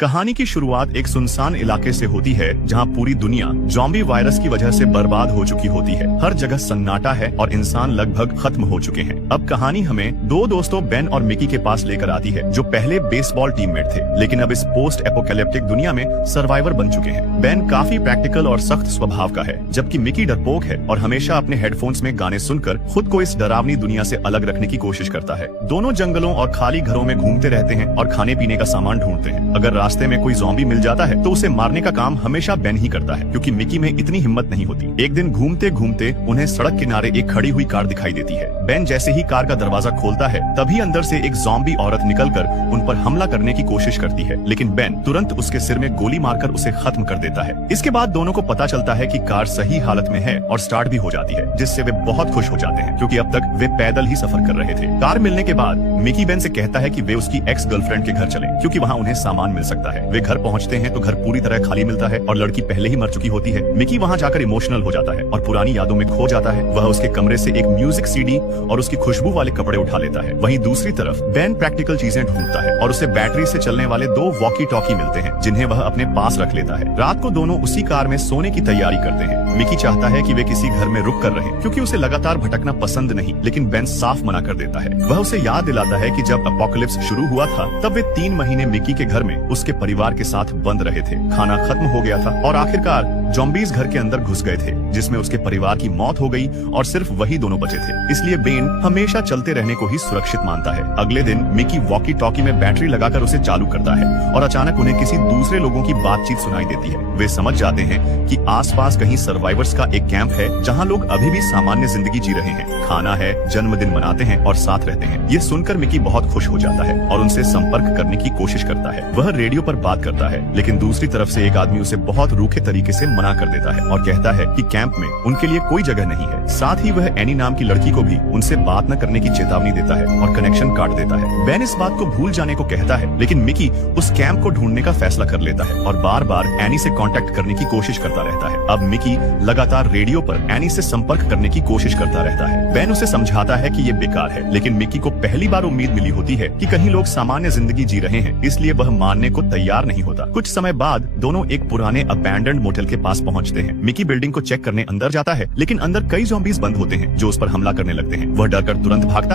कहानी की शुरुआत एक सुनसान इलाके से होती है जहां पूरी दुनिया ज़ॉम्बी वायरस की वजह से बर्बाद हो चुकी होती है। हर जगह सन्नाटा है और इंसान लगभग खत्म हो चुके हैं। अब कहानी हमें दो दोस्तों बेन और मिकी के पास लेकर आती है जो पहले बेसबॉल टीममेट थे, लेकिन अब इस पोस्ट एपोकैलिप्टिक दुनिया में सर्वाइवर बन चुके हैं। बेन काफी प्रैक्टिकल और सख्त स्वभाव का है, जबकि मिकी डरपोक है और हमेशा अपने हेडफोन्स में गाने सुनकर खुद को इस डरावनी दुनिया से अलग रखने की कोशिश करता है। दोनों जंगलों और खाली घरों में घूमते रहते हैं और खाने पीने का सामान ढूंढते हैं। अगर रास्ते में कोई ज़ॉम्बी मिल जाता है तो उसे मारने का काम हमेशा बेन ही करता है, क्योंकि मिकी में इतनी हिम्मत नहीं होती। एक दिन घूमते घूमते उन्हें सड़क किनारे एक खड़ी हुई कार दिखाई देती है। बेन जैसे ही कार का दरवाजा खोलता है तभी अंदर से एक ज़ॉम्बी औरत निकलकर उन पर हमला करने की कोशिश करती है, लेकिन बेन तुरंत उसके सिर में गोली मारकर उसे खत्म कर देता है। इसके बाद दोनों को पता चलता है कि कार सही हालत में है और स्टार्ट भी हो जाती है, जिससे वे बहुत खुश हो जाते हैं क्योंकि अब तक वे पैदल ही सफर कर रहे थे। कार मिलने के बाद मिकी बेन से कहता है कि वे उसकी एक्स गर्लफ्रेंड के घर चलें, क्योंकि वहाँ उन्हें सामान मिल सकता है। वे घर पहुँचते हैं तो घर पूरी तरह खाली मिलता है और लड़की पहले ही मर चुकी होती है। मिकी वहाँ जाकर इमोशनल हो जाता है और पुरानी यादों में खो जाता है। वह उसके कमरे से एक म्यूजिक सीडी और उसकी खुशबू वाले कपड़े उठा लेता है। वहीं दूसरी तरफ बेन प्रैक्टिकल चीजें ढूंढता है और उसे बैटरी से चलने वाले 2 वॉकी टॉकी मिलते हैं, जिन्हें वह अपने पास रख लेता है। रात को दोनों उसी कार में सोने की तैयारी करते हैं। मिकी चाहता है कि वे किसी घर में रुक कर रहें, क्योंकि उसे लगातार भटकना पसंद नहीं, लेकिन बेन साफ मना कर देता है। वह उसे याद दिलाता है कि जब अपोकलिप्स शुरू हुआ था तब वे 3 महीने मिकी के घर में उसके परिवार के साथ बंद रहे थे। खाना खत्म हो गया था और आखिरकार ज़ॉम्बीज़ घर के अंदर घुस गए थे, जिसमें उसके परिवार की मौत हो गई और सिर्फ वही दोनों बचे थे। इसलिए बेन हमेशा चलते रहने को ही सुरक्षित मानता है। अगले दिन मिकी वॉकी टॉकी में बैटरी लगाकर उसे चालू करता है और अचानक उन्हें किसी दूसरे लोगों की बातचीत सुनाई देती है। वे समझ जाते हैं कि आसपास कहीं सर्वाइवर्स का एक कैंप है जहां लोग अभी भी सामान्य जिंदगी जी रहे हैं, खाना है, जन्मदिन मनाते हैं और साथ रहते हैं। ये सुनकर मिकी बहुत खुश हो जाता है और उनसे संपर्क करने की कोशिश करता है। वह रेडियो पर बात करता है, लेकिन दूसरी तरफ से एक आदमी उसे बहुत रूखे तरीके से मना कर देता है और कहता है कि कैंप में उनके लिए कोई जगह नहीं है। साथ ही वह एनी नाम की लड़की को भी उनसे बात न करने की चेतावनी देता है और कनेक्शन काट देता है। बेन इस बात को भूल जाने को कहता है, लेकिन मिकी उस कैंप को ढूंढने का फैसला कर लेता है और बार बार एनी से कांटेक्ट करने की कोशिश करता रहता है। अब मिकी लगातार रेडियो पर एनी से संपर्क करने की कोशिश करता रहता है। बेन उसे समझाता है कि ये बेकार है, लेकिन मिकी को पहली बार उम्मीद मिली होती है कि कहीं लोग सामान्य जिंदगी जी रहे हैं, इसलिए वह मानने को तैयार नहीं होता। कुछ समय बाद दोनों एक पुराने अबैंडन्ड मोटेल के पास पहुंचते हैं। मिकी बिल्डिंग को चेक करने अंदर जाता है, लेकिन अंदर कई ज़ॉम्बीज़ बंद होते हैं जो उस पर हमला करने लगते हैं। वह डरकर तुरंत भागता